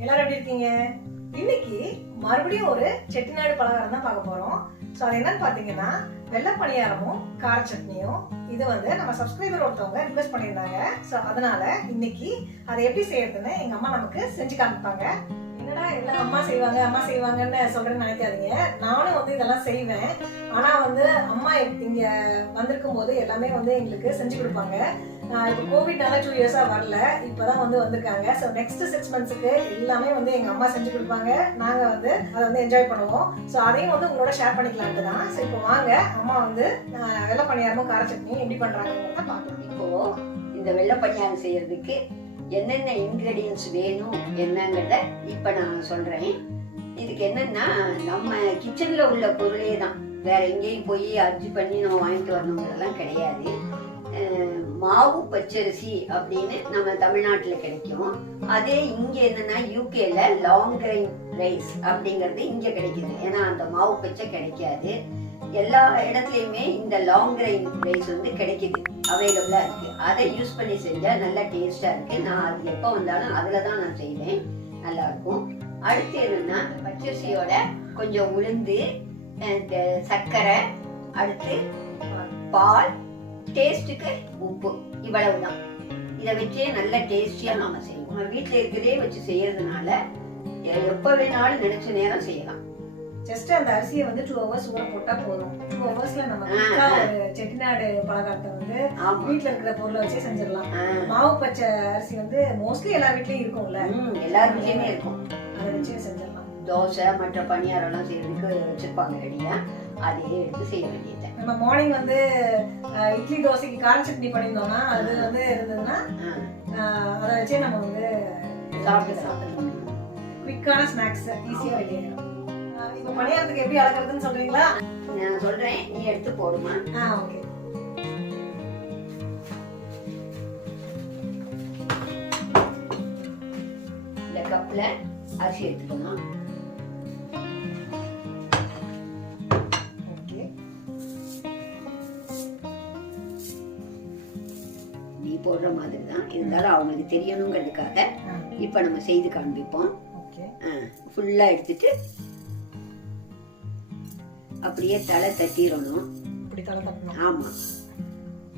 எல்லாரும் எப்படி இருக்கீங்க? இன்னைக்கு மறுபடியும் ஒரு செட்டிநாடு பலகாரம் தான் பார்க்க போறோம். ஸோ அது என்னன்னு பார்த்தீங்கன்னா வெள்ளை பணியாரமும் கார சட்னியும். இது வந்து நம்ம சப்ஸ்கிரைபர் ஒருத்தவங்க ரிக்வெஸ்ட் பண்ணியிருந்தாங்க. ஸோ அதனால இன்னைக்கு அதை எப்படி செய்யறதுன்னு எங்க அம்மா நமக்கு செஞ்சு காமிப்பாங்க. என்னடா எல்லாம் அம்மா செய்வாங்கன்னு சொல்றேன்னு நினைக்காதீங்க. நானும் வந்து இதெல்லாம் செய்வேன். ஆனா வந்து அம்மா இங்க வந்திருக்கும் போது எல்லாமே வந்து எங்களுக்கு செஞ்சு கொடுப்பாங்க. இப்போ கோவிட்னால 2 இயர்ஸா வரல, இப்பதான் வந்து வந்திருக்காங்க. ஸோ நெக்ஸ்ட் 6 மந்த்ஸுக்கு எல்லாமே வந்து எங்க அம்மா செஞ்சு கொடுப்பாங்க. நாங்க வந்து அதை வந்து என்ஜாய் பண்ணுவோம். ஸோ அதையும் வந்து உங்களோட ஷேர் பண்ணிக்கலான்ட்டு தான். ஸோ இப்போ வாங்க அம்மா வந்து வெள்ளை பணியாரமும் கார சட்னியும் எப்படி பண்றாங்கிறத பார்க்கலாம். இப்போ இந்த வெள்ளை பணியாரம் செய்யறதுக்கு என்னென்ன இன்கிரீடியன்ஸ் வேணும் என்னங்கிறத இப்ப நான் சொல்றேன். இதுக்கு என்னன்னா நம்ம கிச்சன்ல உள்ள பொருளே தான், வேற எங்கேயும் போய் அரிசி பண்ணி நம்ம வாங்கிட்டு வரணுங்கிறதெல்லாம் கிடையாது. மாவு பச்சரிசி அப்படின்னு நம்ம தமிழ்நாட்டுல கிடைக்கும். அதே இங்க என்னன்னா யூகேல லாங் கிரைன் ரைஸ் அப்படிங்கிறது இங்க கிடைக்குது. ஏன்னா அந்த மாவு பச்சை கிடைக்காது. எல்லா இடத்துலயுமே இந்த லாங் கிரைன் ரைஸ் வந்து கிடைக்குது, அவைலபிளா இருக்கு. அதை யூஸ் பண்ணி செஞ்சா நல்லா டேஸ்டா இருக்கு. நான் அது எப்ப வந்தாலும் அதுலதான் நான் செய்வேன், நல்லா இருக்கும். அடுத்து என்னன்னா பச்சரிசியோட கொஞ்சம் உளுந்து, சர்க்கரை, அடுத்து பால், டேஸ்ட்டுக்கு உப்பு, இவ்வளவுதான். இதை வச்சே நல்ல டேஸ்டியா நாம செய்வோம். நம்ம வீட்டுல இருக்கிறதே வச்சு செய்யறதுனால எப்ப வேணாலும் நினைச்ச நேரம் செய்யலாம். ஜஸ்ட் அந்த அரிசியை வந்து 2 hours ஊற போட்டா போதும். 2 hours நம்ம செட்டிநாடு பலகாரத்தை வந்து வீட்டுல இருக்கிற பொருளை வச்சே செஞ்சிடலாம். மாவு பச்சை அரிசி வந்து மோஸ்ட்லி எல்லா வீட்லயும் இருக்கும்ல, எல்லார் வீட்லயுமே இருக்கும். அதை வச்சே செஞ்சிடலாம். தோசை மற்ற பணியாரம் எல்லாம் செய்யறதுக்கு வச்சிருப்பாங்க ரெடியா, அதையே எடுத்து செய்ய வேண்டியது. நம்ம மார்னிங் வந்து இட்லி தோசைக்கு கார சட்னி பண்ணியிருந்தோம்னா அது வந்து இருந்ததுன்னா அதை வச்சே நம்ம வந்து சாப்பிடலாம். குயிக்கான ஸ்நாக்ஸ் ஈஸியா ரெடி ஆயிடும். இப்போ பணியாரத்துக்கு எப்படி அளக்குறதுன்னு சொல்றீங்களா? நான் சொல்றேன், நீ எடுத்து போடுமா? ஓகே. இந்த கப்ல அரிசி எடுத்துக்கணும். ஓகே. நீ போடுற மாதிரி தான் இருந்தாலும் அவங்களுக்கு தெரியணுங்கிறதுக்காக இப்ப நம்ம செய்து காண்பிப்போம். ஃபுல்லா எடுத்துட்டு அப்படியே தலை தட்டிடணும். ஆமா,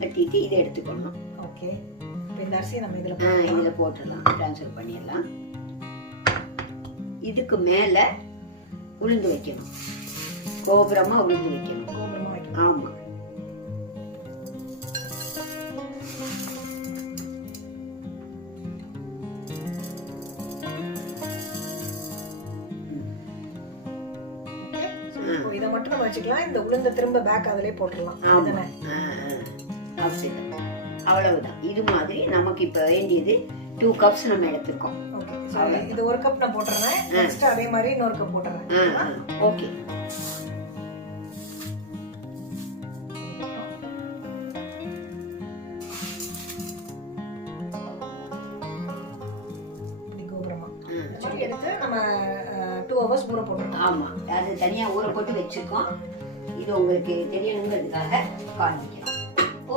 தட்டிட்டு இதை எடுத்துக்கணும். ஓகே. இந்த அரிசியை நம்ம இதுல போட்டுடலாம், ட்ரான்ஸ்ஃபர் பண்ணிடலாம். இதுக்கு மேல உளுந்து வைக்கணும், கோபுரமா உளுந்து வைக்கணும். ஆமா. இதை மட்டும் நம்ம வச்சுக்கலாம். இந்த உளுந்த திரும்ப பேக் அதிலே போட்டுடலாம். அவ்வளவுதான். இது மாதிரி நமக்கு இப்ப வேண்டியது 2 cups நம்ம எடுத்துக்கோம். இது 1 கப் நான் போட்டுறேன். நெக்ஸ்ட் அதே மாதிரி இன்னொரு கப் போட்டுறேன். ஓகே. எடுத்து நம்ம 2 hours ஊற போட்டுருக்கோம். ஆமா, அது தனியா ஊற போட்டு வச்சிருக்கோம். இது உங்களுக்கு தெரியணுங்கிறதுக்காக காண்பிக்கிறோம். இப்போ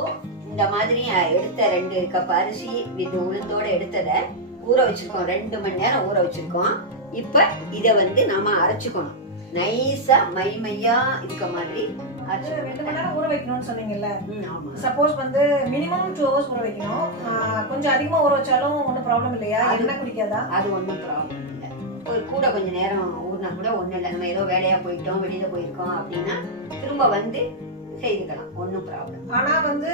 இந்த மாதிரி எடுத்த 2 கப் அரிசி வித் உளுந்தோட எடுத்ததை ஊற வச்சிருக்கோம். 2 மணி நேரம் ஊற வச்சிருக்கோம். இப்ப இத வந்து நாம அரைச்சுக்கணும். நைஸா மையா இருக்க மாதிரி 2 மணி நேரம் ஊற வைக்கணும்னு சொன்னீங்கல்ல. ஆமா. சப்போஸ் வந்து மினிமம் 2 hours ஊற வைக்கணும். கொஞ்சம் அதிகமா ஊற வச்சாலும் ஒன்றும் ப்ராப்ளம் இல்லையா? என்ன குடிக்காதா? அது ஒன்றும் ப்ராப்ளம் இல்லை. ஒரு கூட கொஞ்சம் நேரம் ஊறினா கூட ஒன்றும் இல்லை. நம்ம ஏதோ வேலையா போயிட்டோம், வெளியில போயிருக்கோம் அப்படின்னா திரும்ப வந்து செய்துக்கலாம், ஒன்றும் ப்ராப்ளம். ஆனா வந்து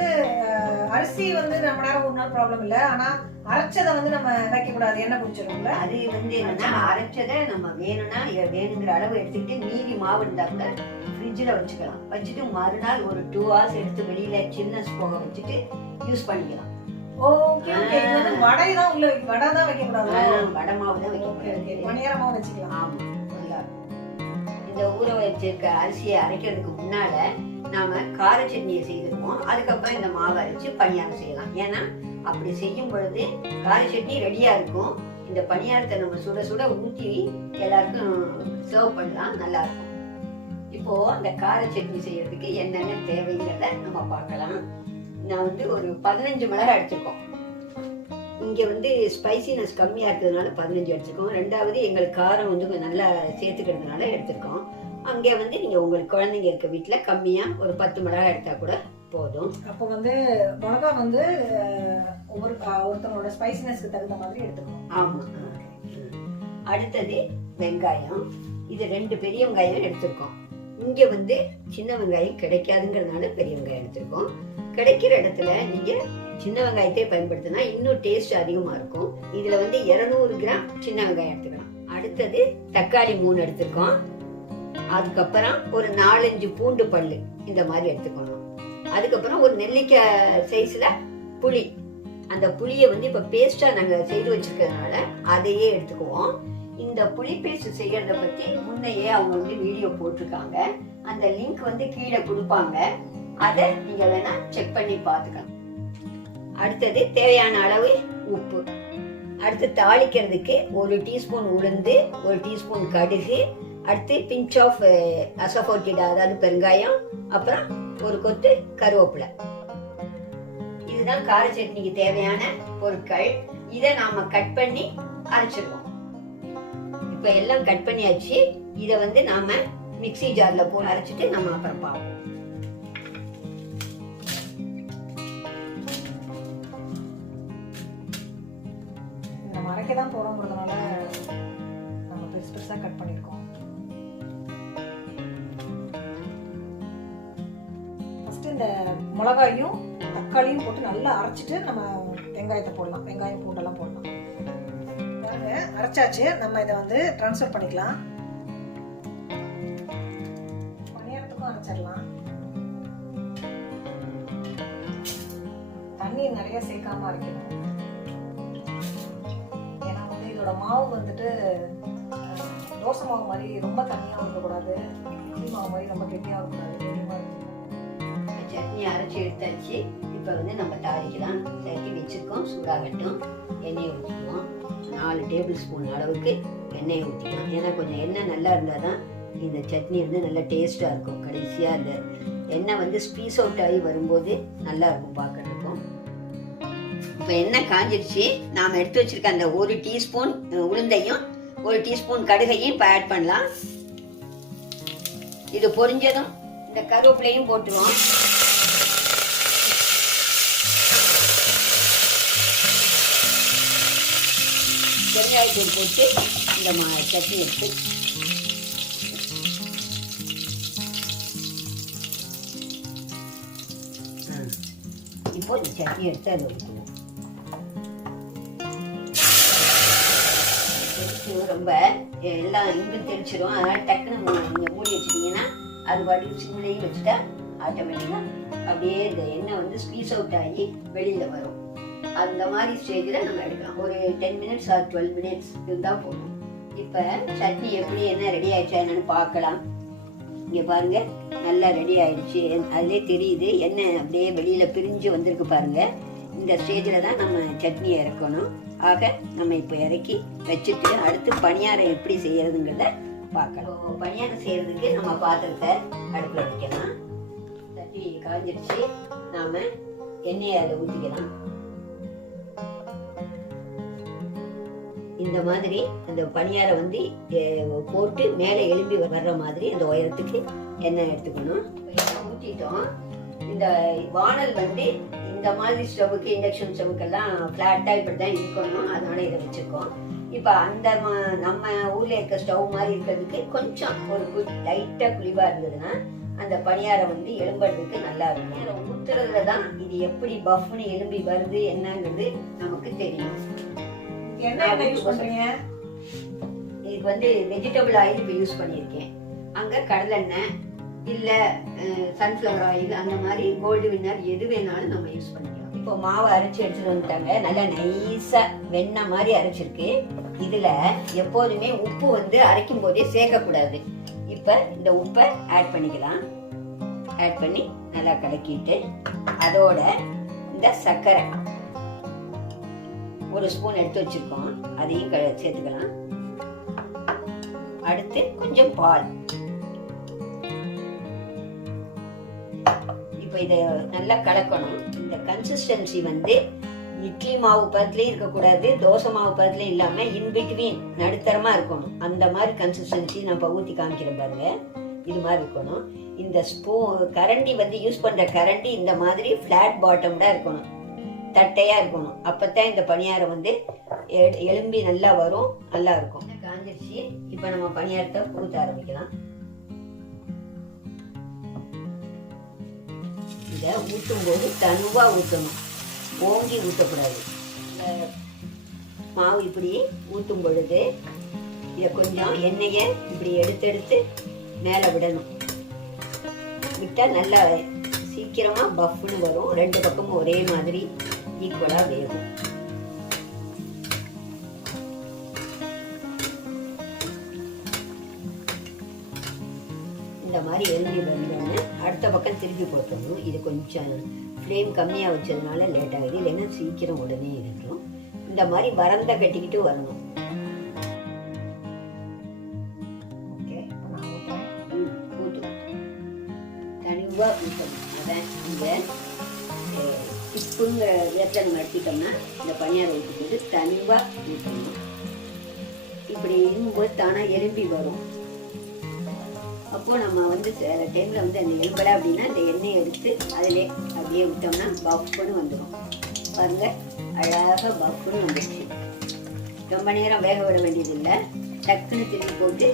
அரிசி வந்து நம்ம நேரம் ஊறினா ப்ராப்ளம் இல்லை. ஆனா அரைச்சதை வந்து நம்ம வைக்க கூடாது, எண்ணெய் குடிச்சிடும்ல. அது வந்து என்னன்னா அரைச்சதை நம்ம வேணும்னா வேணுங்கிற அளவு எடுத்துக்கிட்டு மீதி மாவு இருந்தா கூட ஃப்ரிட்ஜில் வச்சுக்கலாம். வச்சுட்டு மறுநாள் ஒரு 2 hours எடுத்து வெளியில சில்னஸ் போக வச்சுட்டு யூஸ் பண்ணிக்கலாம். ஓகே. இது வந்து வடை தான் உள்ள வடை தான் வைக்க கூடாது, வடை மாவு தான் வைக்க கூடாது, பணியார மாவு வச்சுக்கலாம். ஆமா, நல்லா இருக்கும். இந்த ஊற வச்சிருக்க அரிசியை அரைக்கிறதுக்கு முன்னால நாம கார சட்னியை செய்திருப்போம். அதுக்கப்புறம் இந்த மாவு அரைச்சு பணியாரம் செய்யலாம். ஏன்னா அப்படி செய்யும் பொழுது கார சட்னி ரெடியா இருக்கும். இந்த பணியாரத்தை நம்ம சுட சுட ஊற்றி எல்லாருக்கும் சர்வ் பண்ணலாம், நல்லா இருக்கும். இப்போ அந்த கார சட்னி செய்யறதுக்கு என்னென்ன தேவைங்கிறத நம்ம பார்க்கலாம். நான் வந்து ஒரு 15 மிளகாய் எடுத்துக்கோம். இங்கே வந்து ஸ்பைசினஸ் கம்மியாக இருக்கிறதுனால 15 எடுத்துருக்கோம். ரெண்டாவது எங்களுக்கு காரம் வந்து கொஞ்சம் நல்லா சேர்த்துக்கிறதுனால எடுத்துருக்கோம். அங்கே வந்து நீங்கள் உங்களுக்கு குழந்தைங்க இருக்க வீட்டில் கம்மியாக ஒரு 10 மிளகாய் எடுத்தால் கூட போதும். அப்போ வந்து மிளகா வந்து ஒருத்தவங்களோட ஸ்பைசினஸ்க்கு தகுந்த மாதிரி எடுத்துக்கணும். ஆமாம். அடுத்தது வெங்காயம். இது 2 பெரிய வெங்காயம் எடுத்திருக்கோம். இங்கே வந்து சின்ன வெங்காயம் கிடைக்காதுங்கிறதுனால பெரிய வெங்காயம் எடுத்திருக்கோம். கிடைக்கிற இடத்துல நீங்கள் சின்ன வெங்காயத்தை பயன்படுத்தினா இன்னும் டேஸ்ட் அதிகமாக இருக்கும். இதில் வந்து 200 கிராம் சின்ன வெங்காயம் எடுத்துக்கலாம். அடுத்தது தக்காளி 3 எடுத்திருக்கோம். அதுக்கப்புறம் ஒரு 4-5 பூண்டு பல்லு இந்த மாதிரி எடுத்துக்கணும். அதுக்கப்புறம் ஒரு நெல்லிக்காய் சைஸ்ல புளி. அந்த புளியை வந்து இப்ப பேஸ்டா நாங்க செய்து வச்சிருக்கிறதுனால அதையே எடுத்துக்குவோம். இந்த புளி பேஸ்ட் செய்யறத பத்தி முன்னையே அவங்க வந்து வீடியோ போட்டிருக்காங்க. அந்த லிங்க் வந்து கீழே கொடுப்பாங்க. அதை நீங்க வேணா செக் பண்ணி பார்த்துக்கலாம். அடுத்தது தேவையான அளவு உப்பு. அடுத்து தாளிக்கிறதுக்கு 1 டீஸ்பூன் உளுந்து, 1 டீஸ்பூன் கடுகு, அடுத்து பிஞ்ச் ஆஃப் அசஃபோட்டிடா அதாவது பெருங்காயம், அப்புறம் ஒரு கொத்து கருவேப்பிலை. இதுதான் கார சட்னிக்கு தேவையான பொருட்கள். இதை நாம கட் பண்ணி அரைச்சிடுவோம். இப்ப எல்லாம் கட் பண்ணியாச்சு. இதை வந்து நாம மிக்ஸி ஜார்ல போட்டு அரைச்சிட்டு நம்ம அப்புறம் பார்ப்போம். நம்ம அரைக்க தான் போறோம்ன்றதுனால நம்ம பெருசா கட் பண்ணிருக்கோம். இந்த மிளகாயும் தக்காளியும் போட்டு நல்லா அரைச்சிட்டு நம்ம வெங்காயத்தை போடலாம். வெங்காயம் பூண்டெல்லாம் போடலாம். அரைச்சாச்சு. நம்ம இதை வந்து ட்ரான்ஸ்ஃபர் பண்ணிக்கலாம். பணியாரத்துக்கும் அரைச்சிடலாம். தண்ணி நிறைய சேர்க்காம அரைக்கணும். ஏன்னா வந்து இதோட மாவு வந்துட்டு தோசை மாவு மாதிரி ரொம்ப தண்ணியாகவும் இருக்கக்கூடாது, இட்லி மாவு மாதிரி ரொம்ப கெட்டியாகவும் இருக்கக்கூடாது. சட்னி அரைச்சி எடுத்தாச்சு. இப்போ வந்து நம்ம தாளிக்கலாம். சட்டி வச்சுருக்கோம், சூடாகட்டும். எண்ணெயை ஊற்றிக்குவோம். 4 டேபிள் ஸ்பூன் அளவுக்கு எண்ணெயை ஊற்றிக்கலாம். ஏன்னா கொஞ்சம் எண்ணெய் நல்லா இருந்தால் தான் இந்த சட்னி வந்து நல்லா டேஸ்ட்டாக இருக்கும். கடைசியாக இந்த எண்ணெய் வந்து ஸ்பீஸ் அவுட் ஆகி வரும்போது நல்லா இருக்கும் பார்க்கறதுக்கும். இப்போ எண்ணெய் காஞ்சிருச்சு. நாம் எடுத்து வச்சிருக்க அந்த 1 டீஸ்பூன் உளுந்தையும் 1 டீஸ்பூன் கடுகையும் இப்போ ஆட் பண்ணலாம். இது பொரிஞ்சதும் இந்த கருவேப்பிலையும் போட்டுருவோம். பெருங்காயத்தூள் போட்டு இந்த சட்னி எடுத்து இப்போ இந்த சட்னி எடுத்து அதை ஊற்றணும். ரொம்ப எல்லாம் இங்கு தெரிச்சிடும். அதனால டக்குன்னு நீங்கள் மூடி வச்சுட்டீங்கன்னா அது பாட்டி சிம்லையும் வச்சுட்டா ஆட்டோமேட்டிக்காக அப்படியே இந்த எண்ணெய் வந்து ஸ்பீஸ் அவுட் ஆகி வெளியில் வரும். அந்த மாதிரி ஸ்டேஜில் நம்ம எடுக்கலாம். ஒரு 10 மினிட்ஸ் ஆர் 12 மினிட்ஸ் இதுதான் போகணும். இப்போ சட்னி எப்படி என்ன ரெடி ஆயிடுச்சா என்னன்னு பார்க்கலாம். இங்கே பாருங்க, நல்லா ரெடி ஆயிடுச்சு. அதிலே தெரியுது எண்ணெய் அப்படியே வெளியில் பிரிஞ்சு வந்திருக்கு பாருங்க. இந்த ஸ்டேஜில் தான் நம்ம சட்னியை இறக்கணும். ஆக நம்ம இப்போ இறக்கி வச்சுட்டு அடுத்து பணியாரம் எப்படி செய்யறதுங்கிறத பார்க்கலாம். பணியாரம் செய்யறதுக்கு நம்ம பாத்திரத்தை அடுப்பில் வைக்கலாம். சட்டி காஞ்சிருச்சு. நாம எண்ணெயை அதில் ஊற்றிக்கலாம். இந்த மாதிரி அந்த பணியாரம் வந்து போட்டு மேலே எழும்பி வர்ற மாதிரி அந்த உயரத்துக்கு எண்ணெய் எடுத்துக்கணும். எண்ணெய் ஊற்றிட்டோம். இந்த வானல் வந்து இந்த மாதிரி ஸ்டவ்வுக்கு இண்டக்ஷன் ஸ்டவ்வுக்கெல்லாம் ஃப்ளாட்டாக இப்படி தான் இருக்கணும். அதனால இதை வச்சுருக்கோம். இப்போ அந்த நம்ம ஊரில் இருக்க ஸ்டவ் மாதிரி இருக்கிறதுக்கு கொஞ்சம் ஒரு லைட்டாக குழிவாக இருந்ததுன்னா அந்த பணியாரம் வந்து எலும்புறதுக்கு நல்லா இருக்கும். ஊற்றுறதுல தான் இது எப்படி பஃப்னு எலும்பி வருது என்னங்கிறது நமக்கு தெரியும். இதுக்கு வந்து வெஜிடபிள் ஆயில் இப்போ யூஸ் பண்ணியிருக்கேன். அங்கே கடலெண்ணெய் இல்லை சன்ஃப்ளவர் ஆயில் அந்த மாதிரி கோல்டு வின்னர் எது வேணாலும் நம்ம யூஸ் பண்ணிக்கலாம். இப்போ மாவை அரைச்சி எடுத்துட்டு வந்துட்டாங்க. நல்லா நைஸாக வெண்ணெய் மாதிரி அரைச்சிருக்கு. இதில் எப்போதுமே உப்பு வந்து அரைக்கும் போதே சேர்க்கக்கூடாது. இப்போ இந்த உப்பை ஆட் பண்ணிக்கலாம். ஆட் பண்ணி நல்லா கலக்கிட்டு அதோட இந்த சர்க்கரை 1 ஸ்பூன் எடுத்து வச்சிருக்கோம். அதையும் சேர்த்துக்கலாம். அடுத்து கொஞ்சம் பால். இப்போ இதை நல்லா கலக்கணும். இந்த கன்சிஸ்டன்சி வந்து இட்லி மாவு பதத்துலயும் இருக்கக்கூடாது, தோசை மாவு பதத்துலயும் இல்லாம இன்பிட்வீன் நடுத்தரமா இருக்கணும். அந்த மாதிரி கன்சிஸ்டன்சி நம்ம ஊற்றி காமிக்கிறேன் பாருங்க. இது மாதிரி இருக்கணும். இந்த கரண்டி வந்து யூஸ் பண்ற கரண்டி இந்த மாதிரி ஃபிளாட் பாட்டம்டா இருக்கணும், தட்டையா இருக்கணும். அப்பதான் இந்த பணியாரம் வந்து எலும்பி நல்லா வரும், நல்லா இருக்கும். காஞ்சிருச்சு. இப்ப நம்ம பணியாரத்தை ஊற்ற ஆரம்பிக்கலாம். இதை ஊற்றும் போது தனுவா ஊற்றணும், ஓங்கி ஊற்றக்கூடாது. மாவு இப்படி ஊற்றும் பொழுது இதை கொஞ்சம் எண்ணெயை இப்படி எடுத்து மேலே விடணும். விட்டா நல்லா சீக்கிரமா பஃப்னு வரும். ரெண்டு பக்கமும் ஒரே மாதிரி ஈக்குவலா வேகும். இந்த மாதிரி எண்ணெய் வந்தோடனே அடுத்த பக்கம் திருப்பி போட்டணும். இது கொஞ்சம் ஃப்ளேம் கம்மியாக வச்சதுனால லேட் ஆகுது, இல்லைன்னா சீக்கிரம் உடனே இருக்கும். இந்த மாதிரி வரந்த கட்டிக்கிட்டு வரணும். தனிவாக ஊற்றணும். அதான் இந்த டிப்புங்கிற விதத்தில் நம்ம எடுத்துட்டோம்னா இந்த பணியாரம் ஊற்றும்போது தனிவாக ஊற்றணும். இப்படி இருக்கும்போது தானாக எலும்பி வரும். அப்போ நம்ம வந்து சில டைம்ல வந்து அந்த எலும்பலை அப்படின்னா இந்த எண்ணெயை எடுத்து அதிலே அப்படியே விட்டோம்னா பஃப்னு வந்துடும். பாருங்க, அழகாக பஃப்னு வந்துடுச்சு. ரொம்ப நேரம் வேக விட வேண்டியது இல்லை, டக்குன்னு திரும்பி போட்டு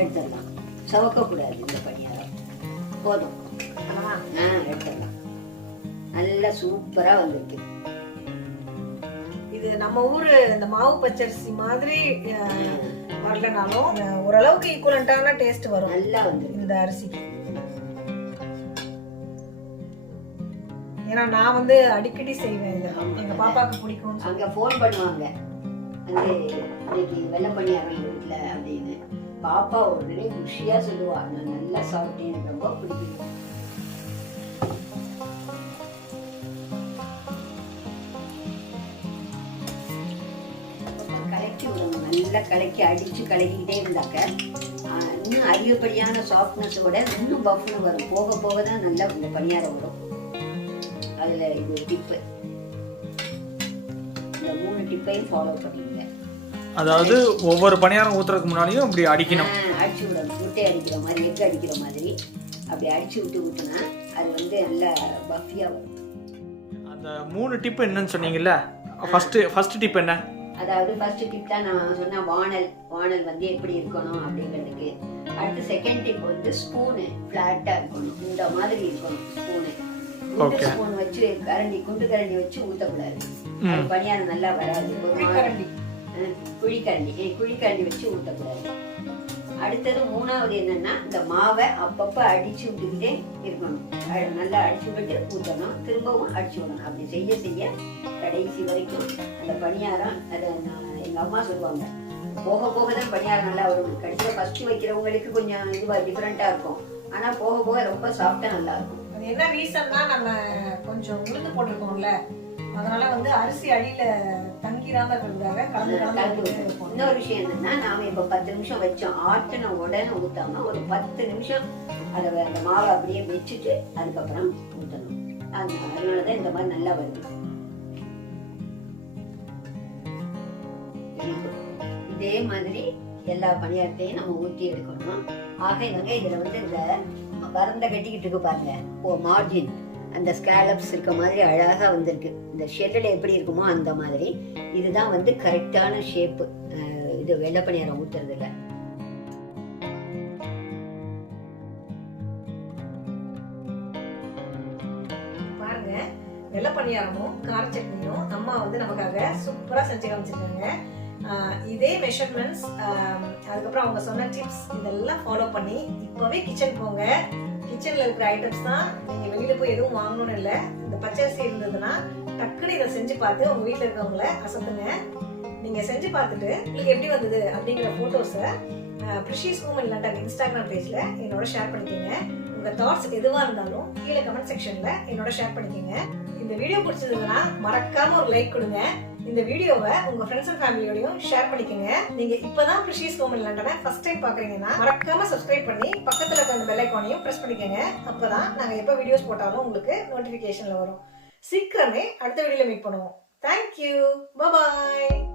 எடுத்துடலாம். சவக்கக்கூடாது இந்த பணியாரம், போதும். எடுத்துடலாம். நல்லா சூப்பரா வந்துருக்கு. இது நம்ம ஊரு இந்த மாவு பச்சரிசி மாதிரி வரலனாலும் ஓரளவுக்கு ஈக்குவலண்டான டேஸ்ட் வரும். நல்லா வந்து இந்த அரிசிக்கு. ஏன்னா நான் வந்து அடிக்கடி செய்வேன் இதை, எங்க பாப்பாக்கு பிடிக்கும். அங்க போன் பண்ணுவாங்க, வந்து இன்னைக்கு வெள்ளை பணியாரம் வீட்டுல அப்படின்னு. பாப்பா உடனே குஷியா சொல்லுவா, நான் நல்லா சாப்பிட்டேன், ரொம்ப பிடிக்கும். நல்லா கலக்கி அடிச்சு கலக்கிக்கிட்டே இருந்தாக்க இன்னும் அதிகப்படியான சாஃப்ட்னஸோட இன்னும் பஃப்னு வரும். போக போக தான் நல்லா இந்த பணியாரம் வரும். அதுல இது டிப்பு, இந்த 3 டிப்பையும் ஃபாலோ பண்ணிங்க. அதாவது ஒவ்வொரு பணியாரம் ஊத்துறதுக்கு முன்னாடியும் இப்படி அடிக்கணும், அடிச்சு விடணும். முட்டை அடிக்கிற மாதிரி, எக் அடிக்கிற மாதிரி அப்படி அடிச்சு விட்டு ஊற்றினா அது வந்து நல்லா பஃபியா வரும். அந்த 3 டிப் என்னன்னு சொன்னீங்கல்ல, ஃபர்ஸ்ட் டிப் என்ன? அதாவது ஃபர்ஸ்ட் டிப் தான் நான் சொன்ன வானல் வந்து எப்படி இருக்கணும் அப்படிங்கிறதுக்கு. அடுத்து செகண்ட் டிப் வந்து ஸ்பூனு ஃபிளாட்டா இருக்கணும், இந்த மாதிரி இருக்கணும் ஸ்பூனு. ஸ்பூன் வச்சு குண்டு கரண்டி வச்சு ஊத்தக்கூடாது, பணியாரம் நல்லா வராது. குழிக்கரண்டி வச்சு ஊத்தக்கூடாது. அடுத்தது மூணாவது என்னன்னா, இந்த மாவை அப்பப்ப அடிச்சு விட்டுக்கிட்டே இருக்கணும். நல்லா அடிச்சு விட்டு ஊற்றணும், திரும்பவும் அடிச்சு விடணும். அப்படி செய்ய செய்ய கடைசி வரைக்கும் அந்த பணியாரம், அதை எங்க அம்மா சொல்லுவாங்க, போக போக தான் பணியாரம் நல்லா வரும். கடைசியில் ஃபர்ஸ்ட் வைக்கிறவங்களுக்கு கொஞ்சம் இதுவா டிஃப்ரெண்டா இருக்கும், ஆனா போக போக ரொம்ப சாஃப்டா நல்லா இருக்கும். அது என்ன ரீசன்னா, நம்ம கொஞ்சம் உளுந்து போட்டிருக்கோம்ல, அதனால வந்து அரிசி அடியில தங்கிராம இருக்கிறதுக்காக கலந்து. இன்னொரு விஷயம் என்னன்னா, நாம இப்ப 10 நிமிஷம் வச்சோம், ஆட்டுன உடனே ஊத்தாம ஒரு 10 நிமிஷம் அதை அந்த மாவை அப்படியே வச்சுட்டு அதுக்கப்புறம் ஊற்றணும். அதனாலதான் இந்த மாதிரி நல்லா வருது. இதே மாதிரி எல்லா பணியாரத்தையும் நம்ம ஊற்றி எடுக்கணும். ஆக இவங்க இதுல வந்து இந்த வரந்த கட்டிக்கிட்டு இருக்கு பாருங்க, மார்ஜின், அந்த ஸ்கேலப்ஸ் இருக்க மாதிரி அழகா வந்திருக்கு. இந்த ஷெல்லில் எப்படி இருக்குமோ அந்த மாதிரி. இதுதான் வந்து கரெக்டான ஷேப்பு இது வெள்ளை பணியாரம் ஊத்துறதுல. பாருங்க, வெள்ளை பணியாரமும் கார சட்னியும் அம்மா வந்து நமக்காக சூப்பரா செஞ்சு காமிச்சிருக்காங்க. இதே மெஷர்மெண்ட்ஸ், அதுக்கப்புறம் அவங்க சொன்ன டிப்ஸ் இதெல்லாம் ஃபாலோ பண்ணி இப்பவே கிச்சன் போங்க. கிச்சன்ல இருக்கிற ஐட்டம்ஸ் தான், நீங்க வெளியில போய் எதுவும் வாங்கணும்னு இல்லை. இந்த பச்சரிசி இருந்ததுன்னா டக்குனு இதை செஞ்சு பார்த்து உங்க வீட்டுல இருக்கவங்கள அசத்துங்க. நீங்க செஞ்சு பார்த்துட்டு உங்களுக்கு எப்படி வந்தது அப்படிங்கிற போட்டோஸை ப்ரிஷியஸ் ஹோம் லண்டன் இன்ஸ்டாகிராம் பேஜ்ல என்னோட ஷேர் பண்ணிக்கோங்க. உங்க தாட்ஸ் எதுவா இருந்தாலும் கீழே கமெண்ட் செக்ஷன்ல என்னோட ஷேர் பண்ணிக்கோங்க. இந்த வீடியோ பிடிச்சதுன்னா மறக்காம ஒரு லைக் கொடுங்க. இந்த வீடியோவை உங்க ஃப்ரெண்ட்ஸ் அண்ட் ஃபேமிலியோடையும் ஷேர் பண்ணிக்கோங்க. நீங்க இப்பதான் ப்ரிஷியஸ் ஹோம் லண்டனை ஃபர்ஸ்ட் டைம் பாக்குறீங்கன்னா மறக்காம சப்ஸ்கிரைப் பண்ணி பக்கத்துல இருக்க அந்த பெல் ஐகானையும் பிரஸ் பண்ணிக்கோங்க. அப்பதான் நாங்க எப்ப வீடியோஸ் போட்டாலும் உங்களுக்கு நோட்டிபிகேஷன்ல வரும். சீக்கிரமே அடுத்த வீடியோல மீட் பண்ணுவோம். தேங்க்யூ. பாய்.